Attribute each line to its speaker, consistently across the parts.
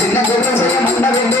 Speaker 1: చిన్న గుర్రం చేయమండ వెండి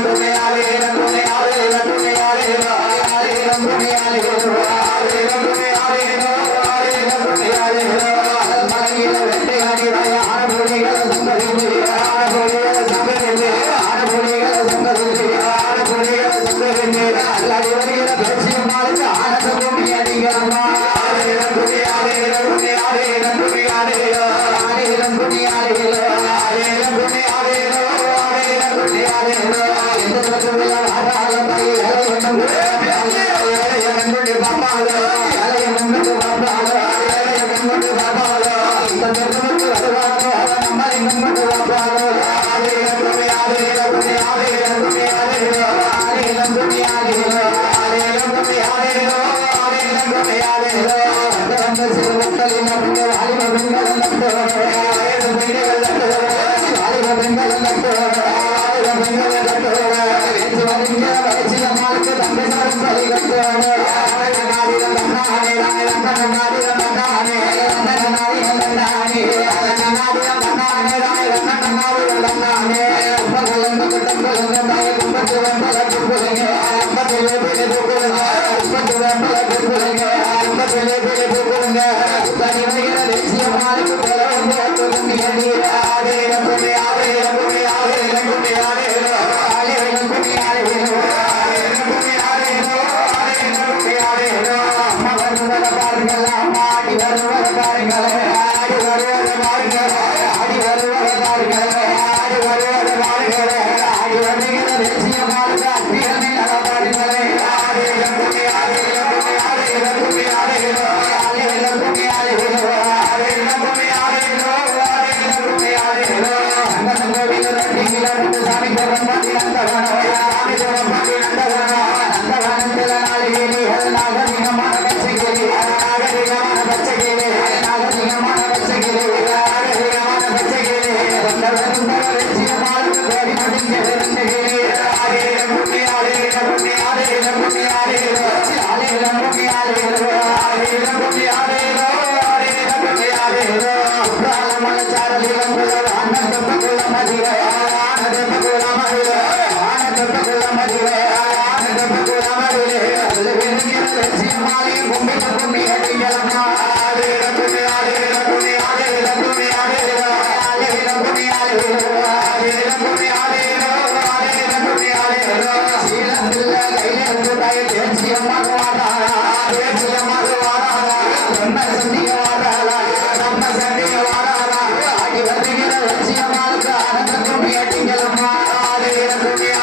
Speaker 1: Amen. ஆடி வருகிற தேசிய மாநில அத்தியனை அலபாடிகளை ஆடி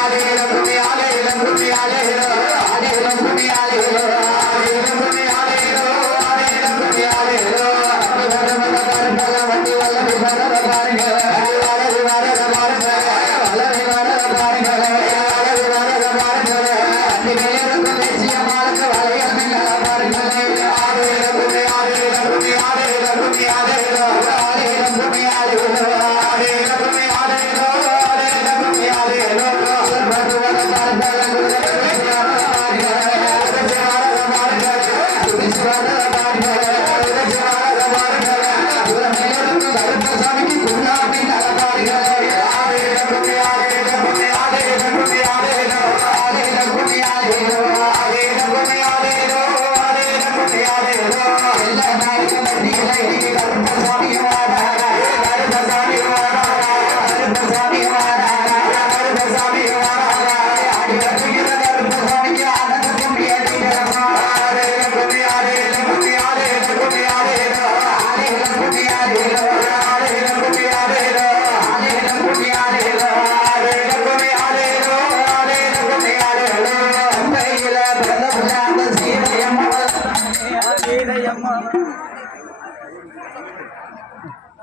Speaker 1: ஆலயம் பூமி ஆலயம் பூமி ஆலயம் ஆலயம் பூமி ஆலயம்